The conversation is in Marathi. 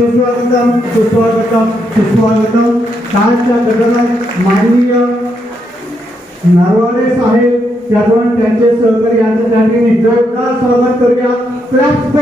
सुस्वागतम सुस्वागतम सुस्वागतम. शाळेच्या घटनात माननीय नरवाडे साहेब त्यातून त्यांचे सहकारी यांचं त्या ठिकाणी जोरदार स्वागत करूया. क्लॅप्स